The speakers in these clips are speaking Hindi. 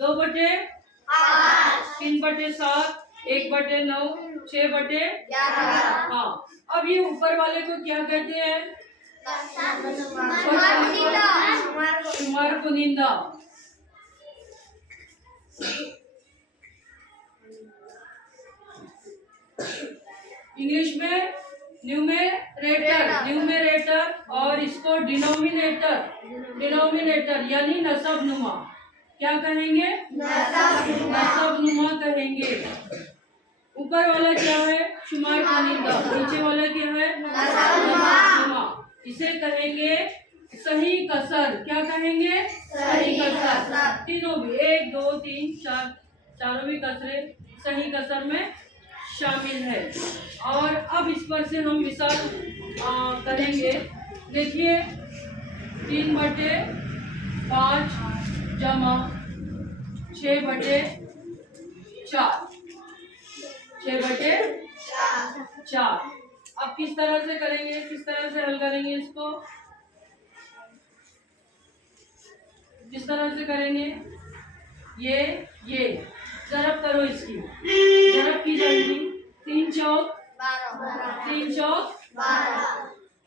2/8, 3/7, 1/9, 6/11। हाँ, अब ये ऊपर वाले को क्या कहते हैं? शुमार कुनिंदा। इंग्लिश में न्यूमेरेटर और इसको डिनोमिनेटर यानी नसबनुमा क्या कहेंगे? नसबनुमा कहेंगे। ऊपर वाला क्या है? शुमार कुनिंदा। नीचे वाला क्या है? नसबनुमा। इसे कहेंगे सही कसर। क्या कहेंगे? सही कसर। तीनों भी 1, 2, 3, 4 चारों भी कसरे सही कसर में शामिल है। और अब इस पर से हम मिसाल करेंगे। देखिए 3/5 जमा 6/4, 6/4। अब किस तरह से करेंगे? किस तरह से हल करेंगे इसको? किस तरह से करेंगे? ये जरब करो इसकी। जरब की जाएगी 3 चौक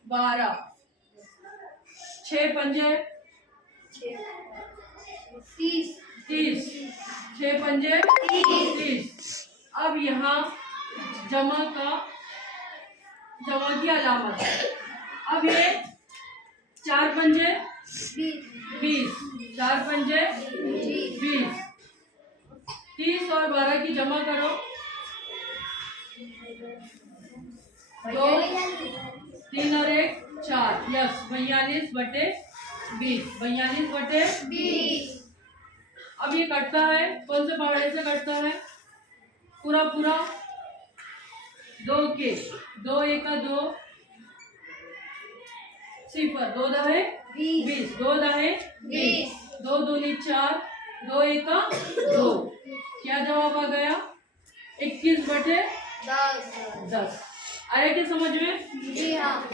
12, 6 पंजे 30, 6 पंजे 30। अब यहाँ जमा की अलामत। अब ये 4 पंजे 20, 4 पंजे 20। 30 और 12 की जमा करो 2, 3 और 1 4। यस 42/20। 42/20। अब ये कटता है कौन से पहाड़े से कटता है? पूरा 2 के 2 1 2 0। 2 दहे 20, 2 दहे 20, 2 दूनी 4, 2 1 2। क्या जवाब आ गया? 21/10। आया क्या समझ में? जी हाँ।